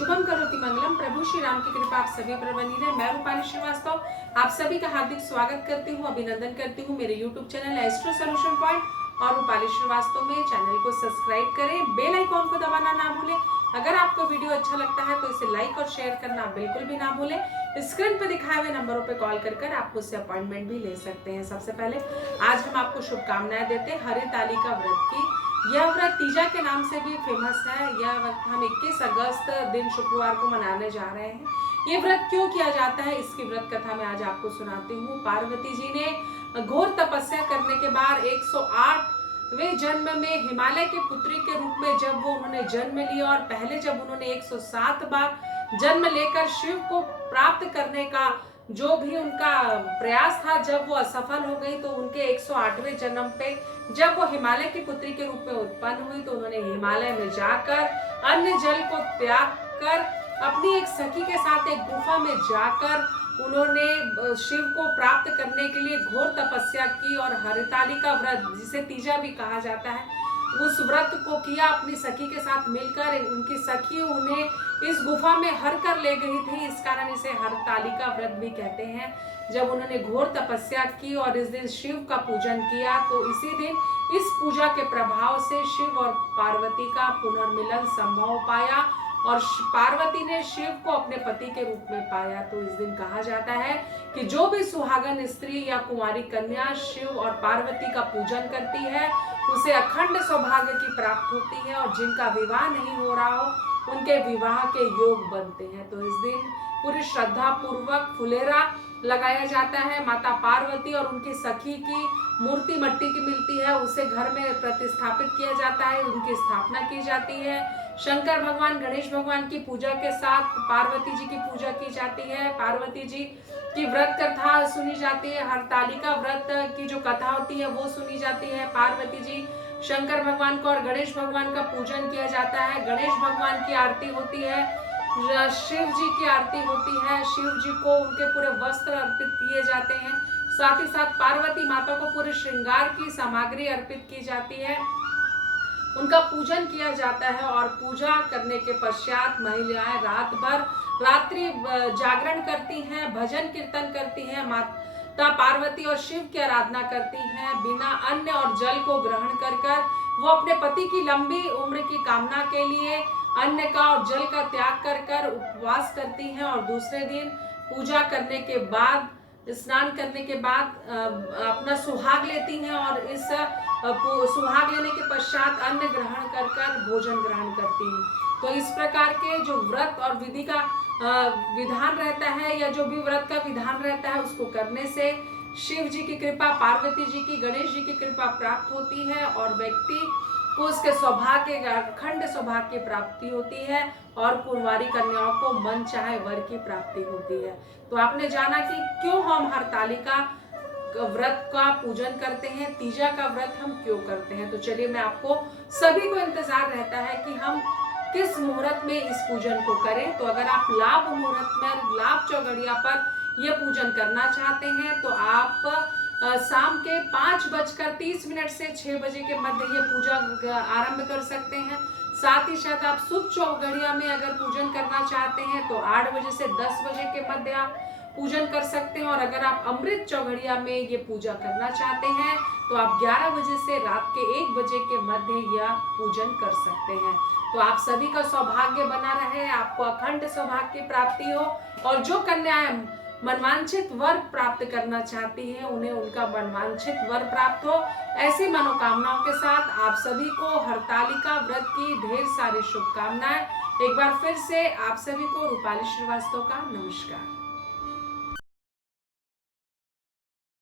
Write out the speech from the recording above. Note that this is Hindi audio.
शुभम करोति मंगलम। प्रभु श्री राम की कृपा आप सभी पर बनी रहे। मैं रूपाली श्रीवास्तव आप सभी का हार्दिक स्वागत करती हूँ, अभिनंदन करती हूँ मेरे YouTube channel astro solution point और रूपाली श्रीवास्तव में। चैनल को सब्सक्राइब करें, बेल आइकॉन को दबाना ना भूलें। अगर आपको वीडियो अच्छा लगता है तो इसे लाइक और शेयर करना बिल्कुल भी ना भूलें। स्क्रीन पर दिखाए हुए नंबरों पर कॉल कर आप मुझसे अपॉइंटमेंट भी ले सकते हैं। सबसे पहले आज हम आपको शुभकामनाएं देते हैं हरितालिका व्रत की। यह व्रत तीजा के नाम से भी फेमस है। यह व्रत हम 21 अगस्त दिन शुक्रवार को मनाने जा रहे हैं। ये व्रत क्यों किया जाता है, इसकी व्रत कथा मैं आज आपको सुनाती हूँ। पार्वती जी ने घोर तपस्या करने के बाद 108वें जन्म में हिमालय के पुत्री के रूप में जब वो उन्होंने जन्म लिया और पहले जब उन्होंने 107 बार जन्म लेकर शिव को प्राप्त करने का जो भी उनका प्रयास था, जब वो असफल हो गई तो उनके 108वें जन्म पे जब वो हिमालय की पुत्री के रूप में उत्पन्न हुई तो उन्होंने हिमालय में जाकर अन्य जल को त्याग कर अपनी एक सखी के साथ एक गुफा में जाकर उन्होंने शिव को प्राप्त करने के लिए घोर तपस्या की और हरितालिका व्रत, जिसे तीजा भी कहा जाता है, उस व्रत को किया अपनी सखी के साथ मिलकर। उनकी सखी उन्हें इस गुफा में हर कर ले गई थी, इस कारण इसे हरितालिका व्रत भी कहते हैं। जब उन्होंने घोर तपस्या की और इस दिन शिव का पूजन किया तो इसी दिन इस पूजा के प्रभाव से शिव और पार्वती का पुनर्मिलन संभव पाया और पार्वती ने शिव को अपने पति के रूप में पाया। तो इस दिन कहा जाता है कि जो भी सुहागन स्त्री या कुंवारी कन्या शिव और पार्वती का पूजन करती है उसे अखंड सौभाग्य की प्राप्ति होती है और जिनका विवाह नहीं हो रहा हो उनके विवाह के योग बनते हैं। तो इस दिन पूरी श्रद्धा पूर्वक फुलेरा लगाया जाता है। माता पार्वती और उनकी सखी की मूर्ति मिट्टी की मिलती है, उसे घर में प्रतिस्थापित किया जाता है, उनकी स्थापना की जाती है। शंकर भगवान गणेश भगवान की पूजा के साथ पार्वती जी की पूजा की जाती है। पार्वती जी की व्रत कथा सुनी जाती है। हरतालिका व्रत की जो कथा होती है वो सुनी जाती है। पार्वती जी शंकर भगवान को और गणेश भगवान का पूजन किया जाता है। गणेश भगवान की आरती होती है, शिव जी की आरती होती है। शिव जी को उनके पूरे वस्त्र अर्पित किए जाते हैं। साथ ही साथ पार्वती माता को पूरे श्रृंगार की सामग्री अर्पित की जाती है, उनका पूजन किया जाता है। और पूजा करने के पश्चात महिलाएं रात भर रात्रि जागरण करती हैं, भजन कीर्तन करती हैं, माता पार्वती और शिव की आराधना करती हैं। बिना अन्न और जल को ग्रहण कर वो अपने पति की लंबी उम्र की कामना के लिए अन्न का और जल का त्याग कर उपवास करती हैं और दूसरे दिन पूजा करने के बाद स्नान करने के बाद अपना सुहाग लेती हैं और इस सुहाग लेने के पश्चात अन्न ग्रहण कर भोजन ग्रहण करती हैं। तो इस प्रकार के जो व्रत और विधि का विधान रहता है या जो भी व्रत का विधान रहता है उसको करने से शिव जी की कृपा, पार्वती जी की, गणेश जी की कृपा प्राप्त होती है और व्यक्ति को उसके सौभाग्य, अखंड सौभाग्य की प्राप्ति होती है और कुंवारी कन्याओं को मन चाहे वर की प्राप्ति होती है। तो आपने जाना कि क्यों हम हरतालिका व्रत का पूजन करते हैं, तीजा का व्रत हम क्यों करते हैं। तो चलिए मैं आपको सभी को इंतजार रहता है कि हम किस मुहूर्त में इस पूजन को करें। तो अगर आप लाभ मुहूर्त में, लाभ चौघड़िया पर यह पूजन करना चाहते हैं तो आप शाम के 5:30 से 6 बजे के मध्य ये पूजा आरंभ कर सकते हैं। साथ ही साथ आप शुभ चौघड़िया में अगर पूजन करना चाहते हैं तो 8 बजे से 10 बजे के मध्य आप पूजन कर सकते हैं। और अगर आप अमृत चौघड़िया में ये पूजा करना चाहते हैं तो आप 11 बजे से रात के 1 बजे के मध्य यह पूजन कर सकते हैं। तो आप सभी का सौभाग्य बना रहे, आपको अखंड सौभाग्य की प्राप्ति हो और जो कन्याएं मनवांछित वर प्राप्त करना चाहती हैं उन्हें उनका मनवांछित वर प्राप्त हो। ऐसी मनोकामनाओं के साथ आप सभी को हरतालिका व्रत की ढेर सारी शुभकामनाएं। एक बार फिर से आप सभी को रूपाली श्रीवास्तव का नमस्कार।